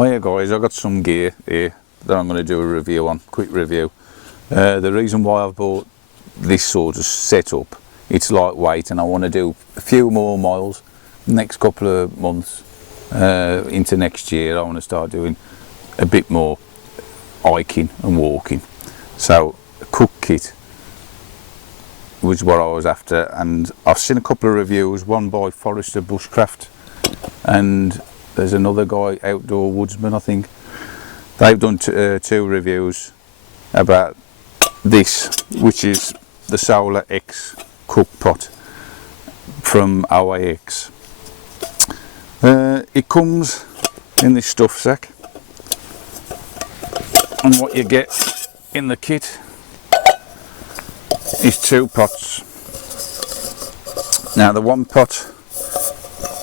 Oh yeah guys, I've got some gear here that I'm going to do a review on, quick review. The reason why I've bought this sort of setup, it's lightweight and I want to do a few more miles next couple of months into next year. I want to start doing a bit more hiking and walking. So a cook kit was what I was after, and I've seen a couple of reviews, one by Forester Bushcraft and there's another guy, Outdoor Woodsman, I think. They've done two reviews about this, which is the Sola-X Cookpot from OEX. It comes in this stuff sack, and what you get in the kit is two pots. Now the one pot,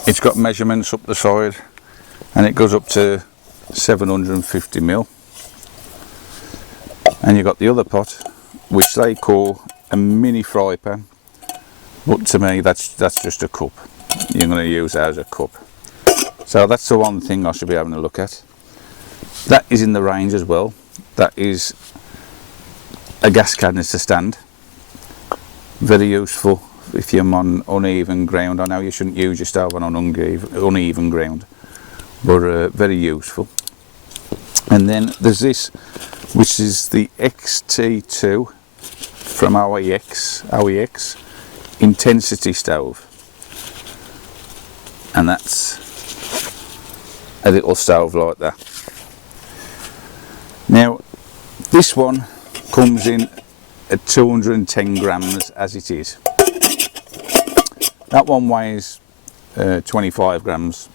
it's got measurements up the side and it goes up to 750 ml, and you've got the other pot which they call a mini fry pan, but to me that's just a cup. You're going to use that as a cup. So that's the one thing I should be having a look at. That is in the range as well. That is a gas canister stand, very useful if you're on uneven ground. I know you shouldn't use your stove on uneven ground, but very useful. And then there's this, which is the XT2 from OEX Intensity Stove, and that's a little stove like that. Now this one comes in at 210 grams as it is. That one weighs 25 grams.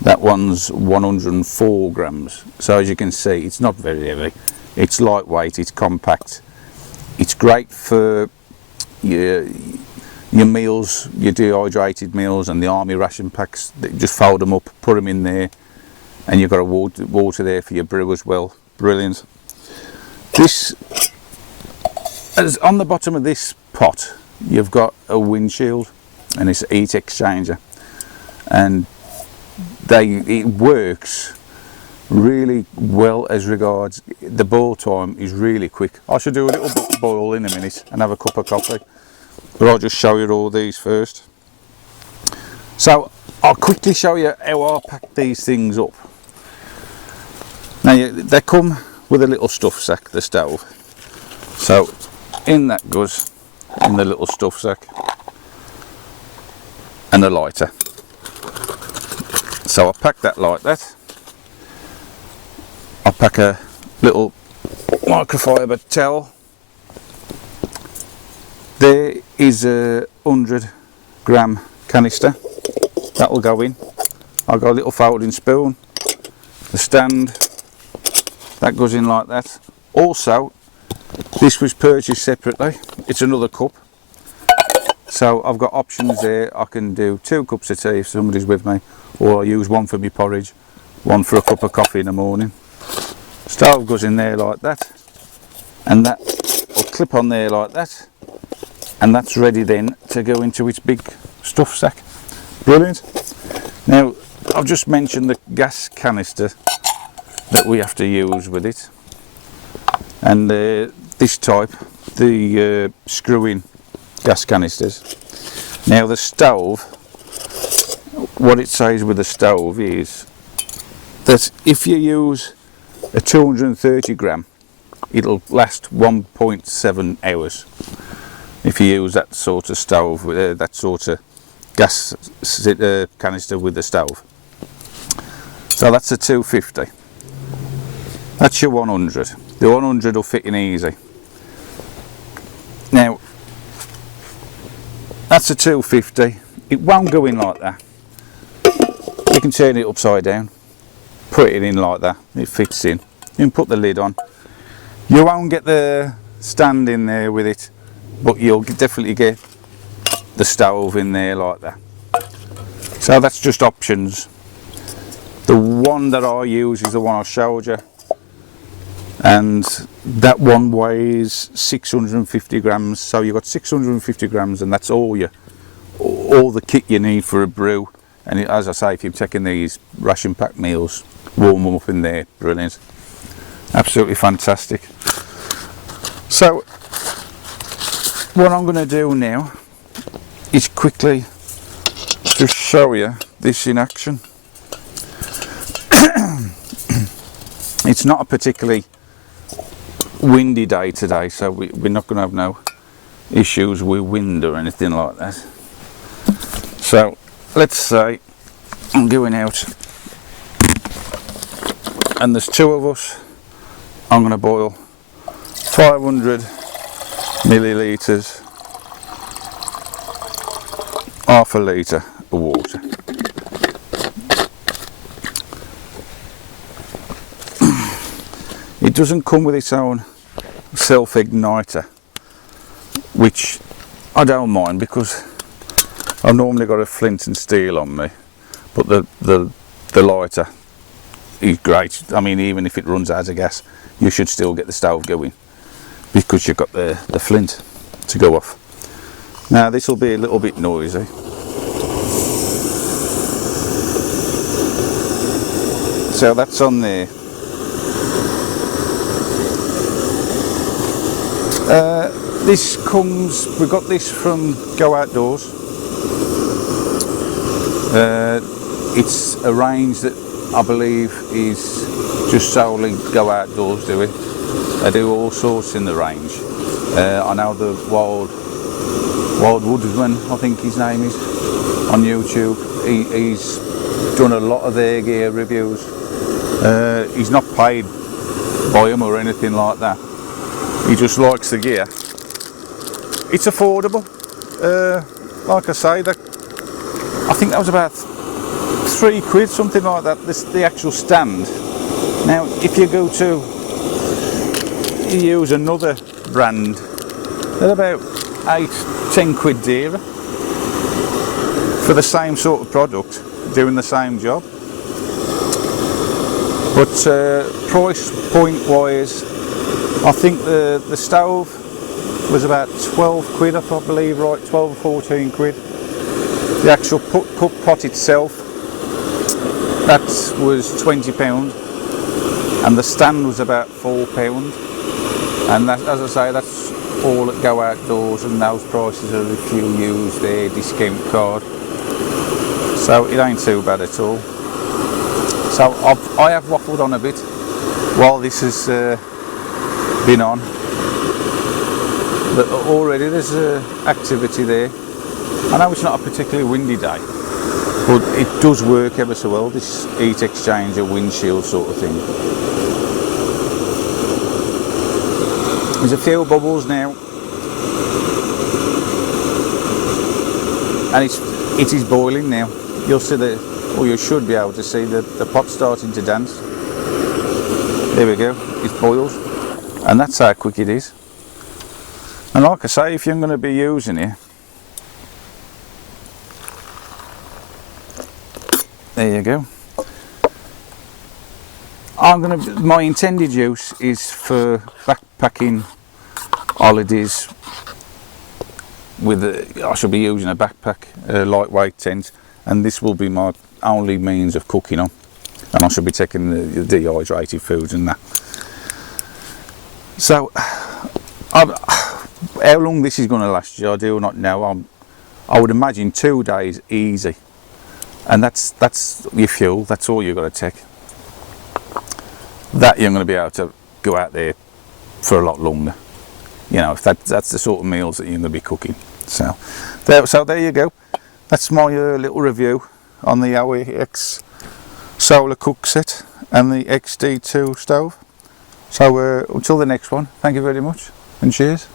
That one's 104 grams. So as you can see, it's not very heavy. It's lightweight, it's compact. It's great for your meals, your dehydrated meals and the army ration packs. Just fold them up, put them in there, and you've got a water there for your brew as well. Brilliant. This, as on the bottom of this pot, you've got a windshield and it's a heat exchanger, and it works really well as regards the boil time is really quick. I should do a little boil in a minute and have a cup of coffee, but I'll just show you all these first. So I'll quickly show you how I pack these things up. Now they come with a little stuff sack, the stove. So in that goes, in the little stuff sack, and a lighter. So I pack that like that. I pack a little microfiber towel. There is a 100-gram canister that will go in. I've got a little folding spoon, the stand that goes in like that. Also, this was purchased separately. It's another cup. So I've got options there. I can do 2 cups of tea if somebody's with me, or I use one for my porridge, one for a cup of coffee in the morning. Stove goes in there like that, and that will clip on there like that, and that's ready then to go into its big stuff sack. Brilliant. Now I've just mentioned the gas canister that we have to use with it, and this type, the screw-in gas canisters. Now the stove, what it says with the stove is that if you use a 230 gram, it'll last 1.7 hours if you use that sort of stove, that sort of gas canister with the stove. So that's a 250. That's your 100. The 100 will fit in easy. Now that's a 250. It won't go in like that. You can turn it upside down, put it in like that, it fits in. You can put the lid on. You won't get the stand in there with it, but you'll definitely get the stove in there like that. So that's just options. The one that I use is the one I showed you, and that one weighs 650 grams. So you've got 650 grams, and that's all the kit you need for a brew. And as I say, if you're taking these ration pack meals, warm them up in there. Brilliant, absolutely fantastic. So what I'm going to do now is quickly just show you this in action. It's not a particularly windy day today, so we're not going to have no issues with wind or anything like that. So let's say I'm going out and there's two of us. I'm going to boil 500 millilitres, half a litre of water. It doesn't come with its own self-igniter, which I don't mind because I've normally got a flint and steel on me, but the lighter is great. I mean, even if it runs out of gas, you should still get the stove going because you've got the flint to go off. Now this will be a little bit noisy. So that's on there. We got this from Go Outdoors. It's a range that I believe is just solely Go Outdoors do it. They do all sorts in the range. I know the Wild Woodsman, I think his name is, on YouTube. He's done a lot of their gear reviews. He's not paid by them or anything like that. He just likes the gear. It's affordable. Like I say, I think that was about £3, something like that. The actual stand. Now, if you go to use another brand, they're about £8–10 dearer for the same sort of product, doing the same job. But price point wise, I think the stove was about £12, I believe, right, 12 or 14 quid. The actual cook pot itself, that was £20, and the stand was about £4. And that, as I say, that's all at Go Outdoors, and those prices are if you use their discount card. So it ain't too bad at all. So I have waffled on a bit while this has been on, but already there's activity there. I know it's not a particularly windy day, but it does work ever so well, this heat exchanger windshield sort of thing. There's a few bubbles now, and it is boiling now. You'll see or you should be able to see the pot starting to dance. There we go, it's boiled, and that's how quick it is. And like I say, if you're going to be using it, there you go. My intended use is for backpacking holidays. I should be using a backpack, a lightweight tent, and this will be my only means of cooking on. And I should be taking the dehydrated foods and that. So, how long this is going to last you, I do not know. I would imagine 2 days easy, and that's your fuel. That's all you've got to take. That you're going to be able to go out there for a lot longer. You know, if that's the sort of meals that you're going to be cooking. So there you go. That's my little review on the OEX Solar Cookset and the XD2 stove. So until the next one, thank you very much and cheers.